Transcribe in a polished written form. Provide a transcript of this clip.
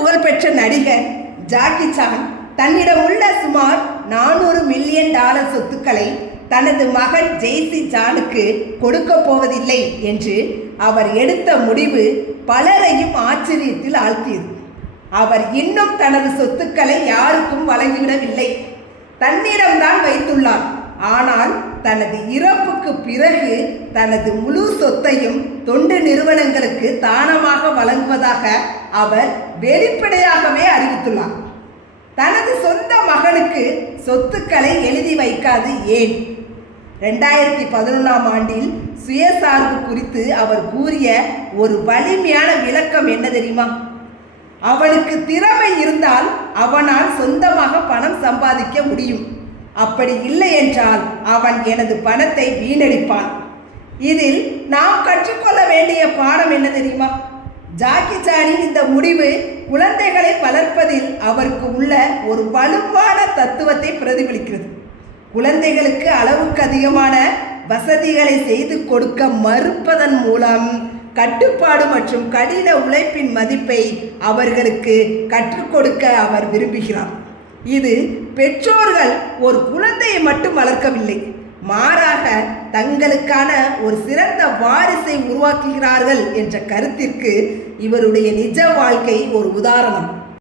புகழ்பெற்ற நடிகர் Jackie Chan தன்னிடம் உள்ள சுமார் $400 மில்லியன் சொத்துக்களை தனது மகன் ஜெய்சி சானுக்கு கொடுக்க போவதில்லை என்று அவர் எடுத்த முடிவு பலரையும் ஆச்சரியத்தில் ஆழ்த்தியது. அவர் இன்னும் தனது சொத்துக்களை யாருக்கும் வழங்கிவிடவில்லை, தன்னிடம்தான் வைத்துள்ளார். ஆனால் தனது இறப்புக்கு பிறகு தனது முழு சொத்தையும் தொண்டு நிறுவனங்களுக்கு தானமாக வழங்குவதாக அவர் வெளிப்படையாகவே அறிவித்துள்ளார். தனது சொந்த மகனுக்கு சொத்துக்களை எழுதி வைக்காது ஏன்? 2011ஆம் ஆண்டில் சுயசார்பு குறித்து அவர் கூறிய ஒரு வலிமையான விளக்கம் என்ன தெரியுமா? அவனுக்கு திறமை இருந்தால் அவனால் சொந்தமாக பணம் சம்பாதிக்க முடியும். அப்படி இல்லை என்றால் அவன் எனது பணத்தை வீணடிப்பான். இதில் நாம் கற்றுக்கொள்ள வேண்டிய பாடம் என்ன தெரியுமா? ஜாக்கி சானின் இந்த முடிவு குழந்தைகளை வளர்ப்பதில் அவருக்கு உள்ள ஒரு வலுவான தத்துவத்தை பிரதிபலிக்கிறது. குழந்தைகளுக்கு அளவுக்கு அதிகமான வசதிகளை செய்து கொடுக்க மறுப்பதன் மூலம் கட்டுப்பாடு மற்றும் கடின உழைப்பின் மதிப்பை அவர்களுக்கு கற்றுக் கொடுக்க அவர் விரும்புகிறார். இது பெற்றோர்கள் ஒரு குழந்தையை மட்டும் வளர்க்கவில்லை, மாறாக தங்களுக்கான ஒரு சிறந்த வாரிசை உருவாக்குகிறார்கள் என்ற கருத்திற்கு இவருடைய நிஜ வாழ்க்கை ஒரு உதாரணம்.